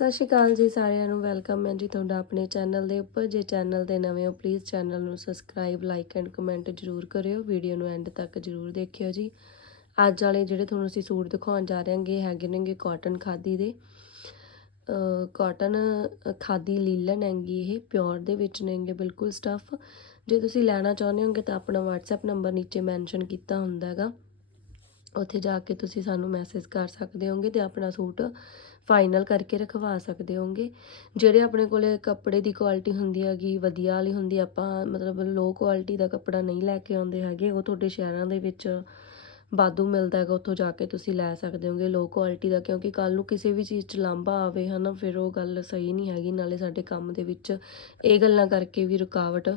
ਸਤਿ ਸ਼੍ਰੀ ਅਕਾਲ ਜੀ ਸਾਰਿਆਂ ਨੂੰ, ਵੈਲਕਮ ਹੈ ਜੀ ਤੁਹਾਡਾ ਆਪਣੇ ਚੈਨਲ ਦੇ ਉੱਪਰ। ਜੇ ਚੈਨਲ ਤੇ ਨਵੇਂ ਹੋ ਪਲੀਜ਼ ਚੈਨਲ ਨੂੰ ਸਬਸਕ੍ਰਾਈਬ ਲਾਈਕ ਐਂਡ ਕਮੈਂਟ ਜਰੂਰ ਕਰਿਓ। ਵੀਡੀਓ ਨੂੰ ਐਂਡ ਤੱਕ ਜਰੂਰ ਦੇਖਿਓ ਜੀ। ਅੱਜ ਵਾਲੇ ਜਿਹੜੇ ਤੁਹਾਨੂੰ ਅਸੀਂ ਸੂਟ ਦਿਖਾਉਣ ਜਾ ਰਹੇ ਹਾਂਗੇ ਹੈਗੇ ਨੇਗੇ ਕਾਟਨ ਖਾਦੀ ਦੇ। ਕਾਟਨ ਖਾਦੀ ਲੀਲਨ ਹੈਗੀ ਇਹ ਪਿਓਰ ਦੇ ਵਿੱਚ ਨੇਗੇ, ਬਿਲਕੁਲ ਸਟਫ ਜੇ ਤੁਸੀਂ ਲੈਣਾ ਚਾਹੁੰਦੇ ਹੋਗੇ ਤਾਂ ਆਪਣਾ WhatsApp ਨੰਬਰ ਨੀਚੇ ਮੈਂਸ਼ਨ ਕੀਤਾ ਹੁੰਦਾ ਹੈਗਾ। ਉੱਥੇ ਜਾ ਕੇ ਤੁਸੀਂ ਸਾਨੂੰ ਮੈਸੇਜ ਕਰ ਸਕਦੇ ਹੋਗੇ ਤੇ ਆਪਣਾ ਸੂਟ ਫਾਈਨਲ ਕਰਕੇ ਰਖਵਾ ਸਕਦੇ ਹੋਗੇ। ਜਿਹੜੇ ਆਪਣੇ ਕੋਲੇ ਕੱਪੜੇ ਦੀ ਕੁਆਲਿਟੀ ਹੁੰਦੀ ਹੈਗੀ, ਵਧੀਆ ਵਾਲੀ ਹੁੰਦੀ, ਆਪਾਂ ਮਤਲਬ ਲੋ ਕੁਆਲਿਟੀ ਦਾ ਕੱਪੜਾ ਨਹੀਂ ਲੈ ਕੇ ਆਉਂਦੇ ਹੈਗੇ, ਉਹ ਤੁਹਾਡੇ ਸ਼ਹਿਰਾਂ ਦੇ ਵਿੱਚ ਬਾਦੂ ਮਿਲਦਾ ਹੈਗਾ, ਉੱਥੋਂ ਜਾ ਕੇ ਤੁਸੀਂ ਲੈ ਸਕਦੇ ਹੋਗੇ ਲੋ ਕੁਆਲਿਟੀ ਦਾ, ਕਿਉਂਕਿ ਕੱਲ ਨੂੰ ਕਿਸੇ ਵੀ ਚੀਜ਼ 'ਚ ਲਾਂਭਾ ਆਵੇ ਹਨਾ, ਫਿਰ ਉਹ ਗੱਲ ਸਹੀ ਨਹੀਂ ਹੈਗੀ, ਨਾਲੇ ਸਾਡੇ ਕੰਮ ਦੇ ਵਿੱਚ ਇਹ ਗੱਲਾਂ ਕਰਕੇ ਵੀ ਰੁਕਾਵਟ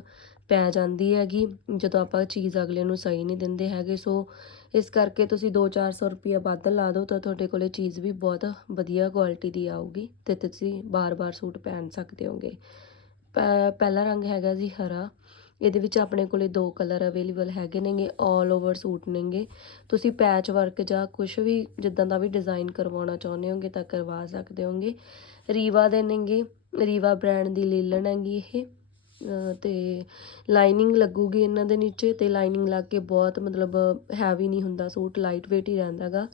ਪੈ ਜਾਂਦੀ ਹੈਗੀ, ਜਦੋਂ ਆਪਾਂ ਚੀਜ਼ ਅਗਲੇ ਨੂੰ ਸਹੀ ਨਹੀਂ ਦਿੰਦੇ ਹੈਗੇ, ਸੋ ਇਸ ਕਰਕੇ ਤੁਸੀਂ 2-400 ਰੁਪਈਆ ਵੱਧ ਲਾ ਦਿਓ ਤਾਂ ਤੁਹਾਡੇ ਕੋਲੇ ਚੀਜ਼ ਵੀ ਬਹੁਤ ਵਧੀਆ ਕੁਆਲਿਟੀ ਦੀ ਆਊਗੀ ਤੇ ਤੁਸੀਂ ਬਾਰ-ਬਾਰ ਸੂਟ ਪਹਿਨ ਸਕਦੇ ਹੋਗੇ। ਪ- ਪਹਿਲਾ ਰੰਗ ਹੈਗਾ ਜੀ ਹਰਾ, ਇਹਦੇ ਵਿੱਚ ਆਪਣੇ ਕੋਲੇ ਦੋ ਕਲਰ ਅਵੇਲੇਬਲ ਹੈਗੇ ਨੇਗੇ 올 ਓਵਰ ਸੂਟ ਨੇਗੇ। ਤੁਸੀਂ ਪੈਚ ਵਰਕ ਜਾਂ ਕੁਝ ਵੀ ਜਿੱਦਾਂ ਦਾ ਵੀ ਡਿਜ਼ਾਈਨ ਕਰਵਾਉਣਾ ਚਾਹੁੰਦੇ ਹੋਗੇ ਤਾਂ ਕਰਵਾ ਸਕਦੇ ਹੋਗੇ। ਰੀਵਾ ਦੇ ਨੇਗੇ, ਰੀਵਾ ਬ੍ਰਾਂਡ ਦੀ ਲੀਲਣ ਹੈਗੀ ਇਹ। ਤੇ ਲਾਈਨਿੰਗ ਲੱਗੂਗੀ ਇਹਨਾਂ ਦੇ ਨੀਚੇ ਤੇ ਲਾਈਨਿੰਗ ਲੱਗ ਕੇ ਬਹੁਤ ਮਤਲਬ ਹੈਵੀ ਨਹੀਂ ਹੁੰਦਾ, ਸੂਟ ਲਾਈਟ weight ਹੀ ਰਹਿੰਦਾਗਾ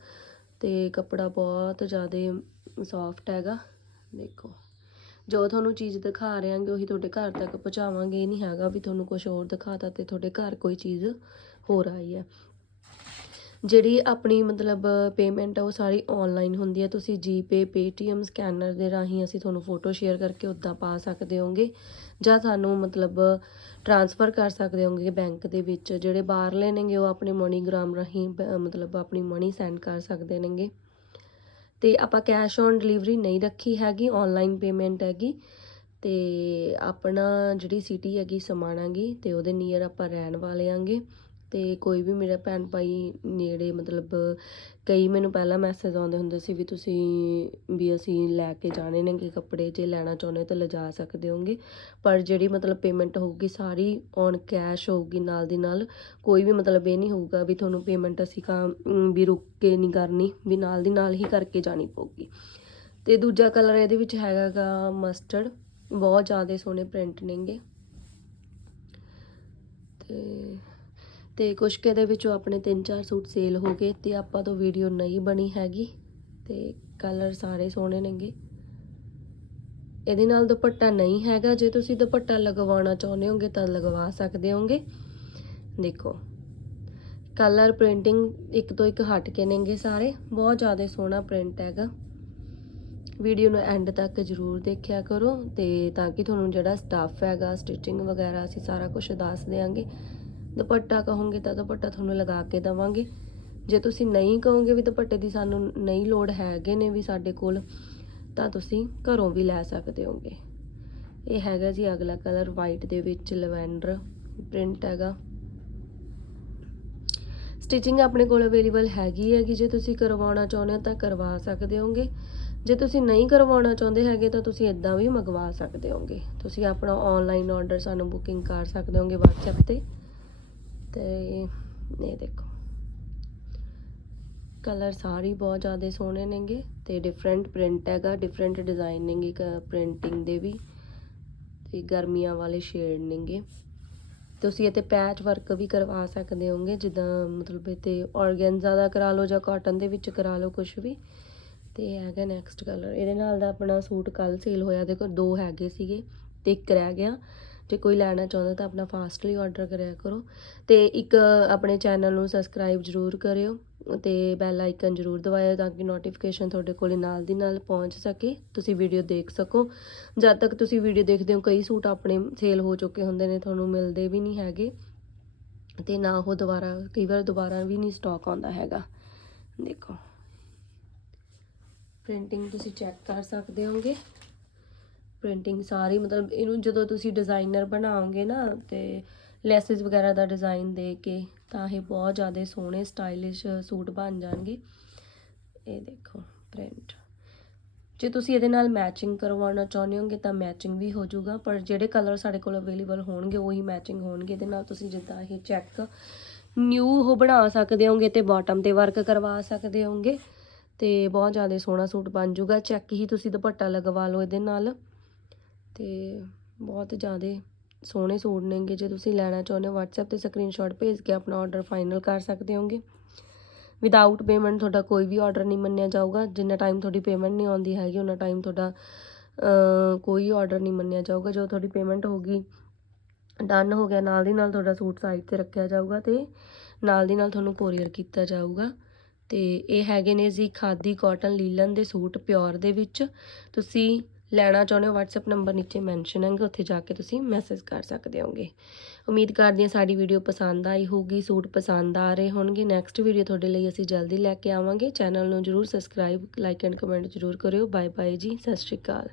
ਤੇ ਕੱਪੜਾ ਬਹੁਤ ਜ਼ਿਆਦਾ ਸੌਫਟ ਹੈਗਾ, ਦੇਖੋ। ਜੋ ਤੁਹਾਨੂੰ ਚੀਜ਼ ਦਿਖਾ ਰਹੇ ਹਾਂਗੇ ਉਹੀ ਤੁਹਾਡੇ ਘਰ ਤੱਕ ਪਹੁੰਚਾਵਾਂਗੇ। ਇਹ ਨਹੀਂ ਹੈਗਾ ਵੀ ਤੁਹਾਨੂੰ ਕੁਝ ਹੋਰ ਦਿਖਾਤਾ ਤੇ ਤੁਹਾਡੇ ਘਰ ਕੋਈ ਚੀਜ਼ ਹੋਰ ਆਈ ਹੈ। ਜਿਹੜੀ ਆਪਣੀ ਮਤਲਬ ਪੇਮੈਂਟ ਆ ਉਹ ਸਾਰੀ ਆਨਲਾਈਨ ਹੁੰਦੀ ਹੈ ਤੁਸੀਂ ਜੀਪੇ ਪੇਟੀਐਮ ਸਕੈਨਰ ਦੇ ਰਾਹੀਂ ਅਸੀਂ ਤੁਹਾਨੂੰ ਫੋਟੋ ਸ਼ੇਅਰ ਕਰਕੇ ਉੱਦਾਂ ਪਾ ਸਕਦੇ ਹੋਗੇ ਜਾਂ ਸਾਨੂੰ ਮਤਲਬ ਟਰਾਂਸਫਰ ਕਰ ਸਕਦੇ ਹੋਗੇ ਬੈਂਕ ਦੇ ਵਿੱਚ। ਜਿਹੜੇ ਬਾਹਰਲੇ ਨੇਗੇ ਉਹ ਆਪਣੇ ਮਨੀਗ੍ਰਾਮ ਰਾਹੀਂ ਬ- ਮਤਲਬ ਆਪਣੀ ਮਨੀ ਸੈਂਡ ਕਰ ਸਕਦੇ ਨੇਗੇ। ਤੇ ਆਪਾਂ ਕੈਸ਼ ਔਨ ਡਿਲੀਵਰੀ ਨਹੀਂ ਰੱਖੀ ਹੈਗੀ ਆਨਲਾਈਨ ਪੇਮੈਂਟ ਹੈਗੀ। ਤੇ ਆਪਣਾ ਜਿਹੜੀ ਸਿਟੀ ਹੈਗੀ ਸਮਾਣਾਗੀ ਤੇ ਉਹਦੇ ਨੀਅਰ ਆਪਾਂ ਰਹਿਣ ਵਾਲੇ ਆਂਗੇ। ਤੇ ਕੋਈ ਵੀ ਮੇਰਾ ਭੈਣ ਭਾਈ ਨੇੜੇ ਮਤਲਬ ਕਈ ਮੈਨੂੰ ਪਹਿਲਾਂ ਮੈਸੇਜ ਆਉਂਦੇ ਹੁੰਦੇ ਸੀ ਵੀ ਤੁਸੀਂ ਵੀ ਅਸੀਂ ਲੈ ਕੇ ਜਾਣੇ ਨੇ ਕਿ ਕੱਪੜੇ, ਜੇ ਲੈਣਾ ਚਾਹੁੰਦੇ ਹੋ ਤਾਂ ਲਿਜਾ ਸਕਦੇ ਹੋਗੇ। ਪਰ ਜਿਹੜੀ ਮਤਲਬ ਪੇਮੈਂਟ ਹੋਊਗੀ ਸਾਰੀ ਔਨ ਕੈਸ਼ ਹੋਊਗੀ ਨਾਲ ਦੀ ਨਾਲ, ਕੋਈ ਵੀ ਮਤਲਬ ਇਹ ਨਹੀਂ ਹੋਊਗਾ ਵੀ ਤੁਹਾਨੂੰ ਪੇਮੈਂਟ ਅਸੀਂ ਕਾ ਵੀ ਰੁਕ ਕੇ ਨਹੀਂ ਕਰਨੀ, ਵੀ ਨਾਲ ਦੀ ਨਾਲ ਹੀ ਕਰਕੇ ਜਾਣੀ ਪਊਗੀ। ਤੇ ਦੂਜਾ ਕਲਰ ਇਹਦੇ ਵਿੱਚ ਹੈਗਾਗਾ ਮਸਟਰਡ ਬਹੁਤ ਜ਼ਿਆਦਾ ਸੋਹਣੇ ਪ੍ਰਿੰਟ ਨੇਗੇ। ਤੇ ਤੇ ਕੁਛ ਕੁ ਦੇ ਵਿੱਚੋਂ ਆਪਣੇ 3-4 ਸੂਟ ਸੇਲ ਹੋ ਗਏ ਤੇ ਆਪਾਂ ਤੋਂ ਵੀਡੀਓ ਨਹੀਂ ਬਣੀ ਹੈਗੀ ਤੇ ਕਲਰ ਸਾਰੇ ਸੋਹਣੇ ਨੇਗੇ। ਇਹਦੇ ਨਾਲ ਦੁਪੱਟਾ ਨਹੀਂ ਹੈਗਾ। ਜੇ ਤੁਸੀਂ ਦੁਪੱਟਾ ਲਗਵਾਉਣਾ ਚਾਹੁੰਦੇ ਹੋਗੇ ਤਾਂ ਲਗਵਾ ਸਕਦੇ ਹੋਗੇ। ਦੇਖੋ ਕਲਰ ਪ੍ਰਿੰਟਿੰਗ ਇੱਕ ਤੋਂ ਇੱਕ ਹਟ ਕੇ ਨੇਗੇ ਸਾਰੇ। ਬਹੁਤ ਜ਼ਿਆਦਾ ਸੋਹਣਾ ਪ੍ਰਿੰਟ ਹੈਗਾ। ਵੀਡੀਓ ਨੂੰ ਐਂਡ ਤੱਕ ਜਰੂਰ ਦੇਖਿਆ ਕਰੋ ਤੇ ਤਾਂ ਕਿ ਤੁਹਾਨੂੰ ਜਿਹੜਾ ਸਟਾਫ ਹੈਗਾ ਸਟਿਚਿੰਗ ਵਗੈਰਾ ਅਸੀਂ ਸਾਰਾ ਕੁਝ ਦੱਸ ਦਿਆਂਗੇ। ਦੁਪੱਟਾ ਕਹੋਗੇ ਤਾਂ ਦੁਪੱਟਾ ਤੁਹਾਨੂੰ ਲਗਾ ਕੇ ਦਵਾਂਗੇ। ਜੇ ਤੁਸੀਂ ਨਹੀਂ ਕਹੋਗੇ ਵੀ ਦੁਪੱਟੇ ਦੀ ਸਾਨੂੰ ਨਹੀਂ ਲੋੜ ਹੈਗੇ ਨੇ ਵੀ ਸਾਡੇ ਕੋਲ, ਤਾਂ ਤੁਸੀਂ ਘਰੋਂ ਵੀ ਲੈ ਸਕਦੇ ਹੋਗੇ। ਇਹ ਹੈਗਾ ਜੀ ਅਗਲਾ ਕਲਰ ਵਾਈਟ ਦੇ ਵਿੱਚ ਲਵੈਂਡਰ ਪ੍ਰਿੰਟ ਹੈਗਾ। ਸਟਿਚਿੰਗ ਆਪਣੇ ਕੋਲ ਅਵੇਲੇਬਲ ਹੈਗੀ ਹੈਗੀ ਜੇ ਤੁਸੀਂ ਕਰਵਾਉਣਾ ਚਾਹੁੰਦੇ ਹੋ ਤਾਂ ਕਰਵਾ ਸਕਦੇ ਹੋਗੇ। ਜੇ ਤੁਸੀਂ ਨਹੀਂ ਕਰਵਾਉਣਾ ਚਾਹੁੰਦੇ ਹੈਗੇ ਤਾਂ ਤੁਸੀਂ ਇਦਾਂ ਵੀ ਮੰਗਵਾ ਸਕਦੇ ਹੋਗੇ। ਤੁਸੀਂ ਆਪਣਾ ਆਨਲਾਈਨ ਆਰਡਰ ਸਾਨੂੰ ਬੁਕਿੰਗ ਕਰ ਸਕਦੇ ਹੋਗੇ WhatsApp ਤੇ। ਤੇ ਇਹ ਦੇਖੋ। ਕਲਰ ਸਾਰੇ ਬਹੁਤ ਜ਼ਿਆਦਾ ਸੋਹਣੇ ਨੇਗੇ ਤੇ ਡਿਫਰੈਂਟ ਪ੍ਰਿੰਟ ਹੈਗਾ ਡਿਫਰੈਂਟ ਡਿਜ਼ਾਈਨ ਨੇਗੇ ਪ੍ਰਿੰਟਿੰਗ ਦੇ ਵੀ ਤੇ ਗਰਮੀਆਂ ਵਾਲੇ ਸ਼ੇਡ ਨੇਗੇ। ਤੁਸੀਂ ਇਹ ਤੇ ਪੈਚ ਵਰਕ ਵੀ ਕਰਵਾ ਸਕਦੇ ਹੋਗੇ ਜਿੱਦਾਂ ਮਤਲਬ ਇਹ ਤੇ ਆਰਗੈਂਜ਼ਾ ਦਾ ਕਰਾ ਲਓ ਜਾਂ ਕਾਟਨ ਦੇ ਵਿੱਚ ਕਰਾ ਲਓ ਕੁਝ ਵੀ। ਤੇ ਹੈਗਾ ਨੈਕਸਟ ਕਲਰ ਇਹਦੇ ਨਾਲ ਦਾ ਆਪਣਾ ਸੂਟ ਕੱਲ ਸੇਲ ਹੋਇਆ, ਦੇਖੋ ਦੋ ਹੈਗੇ ਸੀਗੇ ਤੇ ਇੱਕ ਰਹਿ ਗਿਆ। ਜੇ ਕੋਈ ਲੈਣਾ ਚਾਹੁੰਦਾ ਤਾਂ ਆਪਣਾ ਫਾਸਟਲੀ ਆਰਡਰ ਕਰਿਆ ਕਰੋ। ਤੇ ਇੱਕ ਆਪਣੇ ਚੈਨਲ ਨੂੰ ਸਬਸਕ੍ਰਾਈਬ ਜਰੂਰ ਕਰਿਓ ਤੇ ਬੈਲ ਆਈਕਨ ਜਰੂਰ ਦਬਾਇਓ ਤਾਂ ਕਿ ਨੋਟੀਫਿਕੇਸ਼ਨ ਤੁਹਾਡੇ ਕੋਲੇ ਨਾਲ ਦੀ ਨਾਲ ਪਹੁੰਚ ਸਕੇ। ਤੁਸੀਂ ਵੀਡੀਓ ਦੇਖ ਸਕੋ। ਜਦ ਤੱਕ ਤੁਸੀਂ ਵੀਡੀਓ ਦੇਖਦੇ ਹੋ, ਕਈ ਸੂਟ ਆਪਣੇ ਸੇਲ ਹੋ ਚੁੱਕੇ ਹੁੰਦੇ ਨੇ, ਤੁਹਾਨੂੰ ਮਿਲਦੇ ਵੀ ਨਹੀਂ ਹੈਗੇ। ਤੇ ਨਾ ਉਹ ਦੁਬਾਰਾ, ਕਈ ਵਾਰ ਦੁਬਾਰਾ ਵੀ ਨਹੀਂ ਸਟਾਕ ਆਉਂਦਾ ਹੈਗਾ। ਦੇਖੋ। ਪ੍ਰਿੰਟਿੰਗ ਤੁਸੀਂ ਚੈੱਕ ਕਰ ਸਕਦੇ ਹੋਗੇ। ਪ੍ਰਿੰਟਿੰਗ ਸਾਰੀ, ਮਤਲਬ ਇਹਨੂੰ ਜਦੋਂ ਤੁਸੀਂ ਡਿਜ਼ਾਈਨਰ ਬਣਾਓਗੇ ਨਾ ਤੇ ਲੈਸਸ ਵਗੈਰਾ ਦਾ ਡਿਜ਼ਾਈਨ ਦੇ ਕੇ ਤਾਂ ਇਹ ਬਹੁਤ ਜ਼ਿਆਦਾ ਸੋਹਣੇ ਸਟਾਈਲਿਸ਼ ਸੂਟ ਬਣ ਜਾਣਗੇ। ਇਹ ਦੇਖੋ ਪ੍ਰਿੰਟ ਜੇ ਤੁਸੀਂ ਇਹਦੇ ਨਾਲ ਮੈਚਿੰਗ ਕਰਵਾਉਣਾ ਚਾਹੁੰਦੇ ਹੋਗੇ ਤਾਂ ਮੈਚਿੰਗ ਵੀ ਹੋ ਜਾਊਗਾ, ਪਰ ਜਿਹੜੇ ਕਲਰ ਸਾਡੇ ਕੋਲ ਅਵੇਲੇਬਲ ਹੋਣਗੇ, ਉਹੀ ਮੈਚਿੰਗ ਹੋਣਗੇ। ਇਹਦੇ ਨਾਲ ਤੁਸੀਂ ਜਿੱਦਾਂ ਇਹ ਚੈੱਕ ਨਿਊ ਉਹ ਬਣਾ ਸਕਦੇ ਹੋਗੇ ਤੇ ਬਾਟਮ ਤੇ ਵਰਕ ਕਰਵਾ ਸਕਦੇ ਹੋਗੇ ਤੇ ਬਹੁਤ ਜ਼ਿਆਦਾ ਸੋਹਣਾ ਸੂਟ ਬਣ ਜਾਊਗਾ। ਚੈੱਕ ਹੀ ਤੁਸੀਂ ਦੁਪੱਟਾ ਲਗਵਾ ਲਓ ਇਹਦੇ ਨਾਲ। ਤੇ ਬਹੁਤ ਜ਼ਿਆਦਾ ਸੋਹਣੇ ਸੂਟ ਨੇਗੇ। ਜੇ ਤੁਸੀਂ ਲੈਣਾ ਚਾਹੁੰਦੇ ਹੋ WhatsApp ਤੇ ਸਕਰੀਨਸ਼ਾਟ ਭੇਜ ਕੇ ਆਪਣਾ ਆਰਡਰ ਫਾਈਨਲ ਕਰ ਸਕਦੇ ਹੋਗੇ। ਵਿਦਆਊਟ ਪੇਮੈਂਟ ਤੁਹਾਡਾ ਕੋਈ ਵੀ ਆਰਡਰ ਨਹੀਂ ਮੰਨਿਆ ਜਾਊਗਾ। ਜਿੰਨਾ ਟਾਈਮ ਤੁਹਾਡੀ ਪੇਮੈਂਟ ਨਹੀਂ ਆਉਂਦੀ ਹੈਗੀ ਉਹਨਾਂ ਟਾਈਮ ਤੁਹਾਡਾ ਕੋਈ ਆਰਡਰ ਨਹੀਂ ਮੰਨਿਆ ਜਾਊਗਾ। ਜੋ ਤੁਹਾਡੀ ਪੇਮੈਂਟ ਹੋਗੀ ਡਨ ਹੋ ਗਿਆ, ਨਾਲ ਦੀ ਨਾਲ ਤੁਹਾਡਾ ਸੂਟ ਸਾਈਡ ਤੇ ਰੱਖਿਆ ਜਾਊਗਾ ਤੇ ਨਾਲ ਦੀ ਨਾਲ ਤੁਹਾਨੂੰ ਕੋਰੀਅਰ ਕੀਤਾ ਜਾਊਗਾ। ਤੇ ਇਹ ਹੈਗੇ ਨੇ ਜੀ ਖਾਦੀ ਕਾਟਨ ਲੀਲਨ ਦੇ ਸੂਟ ਪਿਓਰ ਦੇ ਵਿੱਚ। ਤੁਸੀਂ ਲੈਣਾ ਚਾਹੁੰਦੇ ਹੋ, WhatsApp ਨੰਬਰ ਨੀਚੇ ਮੈਂਸ਼ਨ ਹੈਗਾ, ਉੱਥੇ ਜਾ ਕੇ ਤੁਸੀਂ ਮੈਸੇਜ ਕਰ ਸਕਦੇ ਹੋਗੇ। ਉਮੀਦ ਕਰਦੇ ਹਾਂ ਸਾਡੀ ਵੀਡੀਓ ਪਸੰਦ ਆਈ ਹੋਊਗੀ, ਸੂਟ ਪਸੰਦ ਆ ਰਹੇ ਹੋਣਗੇ। ਨੈਕਸਟ ਵੀਡੀਓ ਤੁਹਾਡੇ ਲਈ ਅਸੀਂ ਜਲਦੀ ਲੈ ਕੇ ਆਵਾਂਗੇ। ਚੈਨਲ ਨੂੰ ਜਰੂਰ ਸਬਸਕ੍ਰਾਈਬ ਲਾਈਕ ਐਂਡ ਕਮੈਂਟ ਜਰੂਰ ਕਰਿਓ। ਬਾਏ ਬਾਏ ਜੀ, ਸਤਿ ਸ਼੍ਰੀ ਅਕਾਲ।